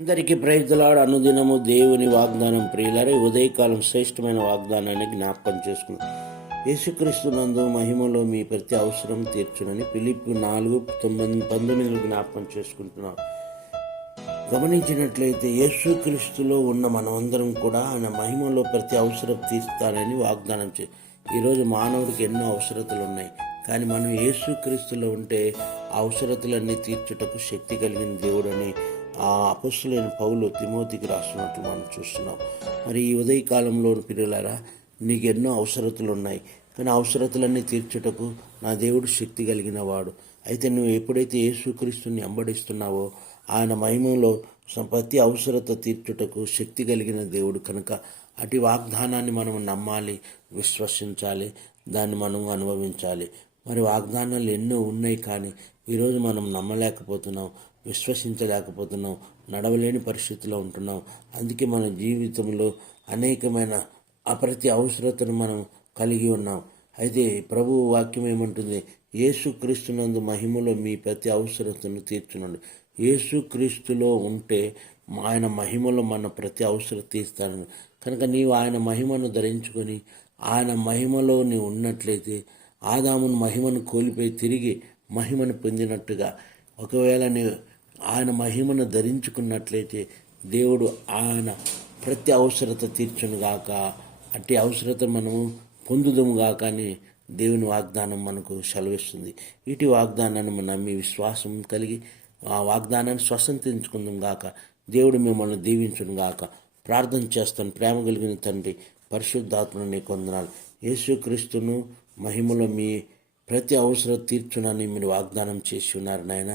అందరికీ ప్రైజ్లాడు అనుదినము దేవుని వాగ్దానం ప్రియులారే ఉదయకాలం శ్రేష్టమైన వాగ్దానాన్ని జ్ఞాపకం చేసుకున్నాం. యేసుక్రీస్తు నందు మహిమలో మీ ప్రతి అవసరం తీర్చునని ఫిలిప్పీ 4:19 జ్ఞాపకం చేసుకుంటున్నాం. గమనించినట్లయితే యేసుక్రీస్తులో ఉన్న మనమందరం కూడా ఆయన మహిమలో ప్రతి అవసరం తీర్స్తానని వాగ్దానం ఈరోజు మానవుడికి ఎన్నో అవసరతలు ఉన్నాయి, కానీ మనం యేసుక్రీస్తులో ఉంటే ఆ అవసరతలన్నీ తీర్చుటకు శక్తి కలిగిన దేవుడని ఆ అపొస్తలుడైన పౌలు తిమోతికి రాస్తున్నట్లు మనం చూస్తున్నాం. మరి ఈ ఉదయకాలంలో పిల్లలారా, నీకు ఎన్నో అవసరతలు ఉన్నాయి, కానీ అవసరతలన్నీ తీర్చుటకు నా దేవుడు శక్తి కలిగిన వాడు. అయితే నువ్వు ఎప్పుడైతే యేసుక్రీస్తుని వెంబడిస్తున్నావో ఆయన మహిమలో ప్రతి అవసరత తీర్చుటకు శక్తి కలిగిన దేవుడు కనుక అటు వాగ్దానాన్ని మనం నమ్మాలి, విశ్వసించాలి, దాన్ని మనం అనుభవించాలి. మరి వాగ్దానాలు ఎన్నో ఉన్నాయి, కానీ ఈరోజు మనం నమ్మలేకపోతున్నాం, విశ్వసించలేకపోతున్నాం, నడవలేని పరిస్థితిలో ఉంటున్నాం. అందుకే మన జీవితంలో అనేకమైన ప్రతి అవసరతను మనం కలిగి ఉన్నాం. అయితే ప్రభువు వాక్యం ఏమంటుంది? యేసుక్రీస్తునందు మహిమలో మీ ప్రతి అవసరతను తీర్చునండి. యేసుక్రీస్తులో ఉంటే ఆయన మహిమలో మన ప్రతి అవసరం తీర్స్తాను. కనుక నీవు ఆయన మహిమను ధరించుకొని ఆయన మహిమలో నీవు ఉన్నట్లయితే ఆదామును మహిమను కోల్పోయి తిరిగి మహిమను పొందినట్టుగా, ఒకవేళ నీవు ఆయన మహిమను ధరించుకున్నట్లయితే దేవుడు ఆయన ప్రతి అవసరత తీర్చునుగాక, అట్టి అవసరత మనము పొందుదుముగాక అని దేవుని వాగ్దానం మనకు సెలవిస్తుంది. ఇటు వాగ్దానాన్ని మనం నమ్మి విశ్వాసం కలిగి ఆ వాగ్దానాన్ని స్వతంత్రించుకుందాం గాక. దేవుడు మిమ్మల్ని దీవించును గాక. ప్రార్థన చేస్తాను. ప్రేమ కలిగిన తండ్రి, పరిశుద్ధాత్మను నీకు వందనాలు. యేసుక్రీస్తును మహిమలో మీ ప్రతి అవసరం తీర్చునని మీరు వాగ్దానం చేసి ఉన్నారు నాయన.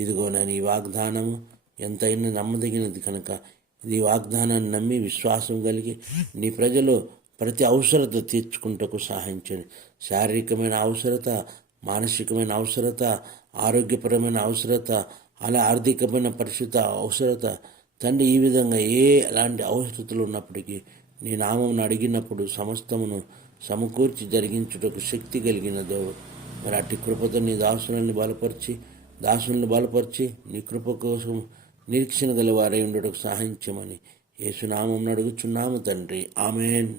ఇదిగో నేను ఈ వాగ్దానము ఎంతైనా నమ్మదగినది కనుక ఈ వాగ్దానాన్ని నమ్మి విశ్వాసం కలిగి నీ ప్రజలు ప్రతి అవసరత తీర్చుకుంటకు సహాయం చేయండి. శారీరకమైన అవసరత, మానసికమైన అవసరత, ఆరోగ్యపరమైన అవసరత, అలా ఆర్థికమైన పరిస్థితి అవసరత తండ్రి, ఈ విధంగా ఎలాంటి అవసరతలు ఉన్నప్పటికీ నీ నామమును అడిగినప్పుడు సమస్తమును సమకూర్చి జరిగించుటకు శక్తి కలిగినదో మరి అట్టి కృపతో నీ దాసులను బలపరిచి నీ కృప కోసం నిరీక్షణ గల వారై ఉండటకు సహాయించమని యేసునామమున అడుగుచున్నాము తండ్రి. ఆమేన్.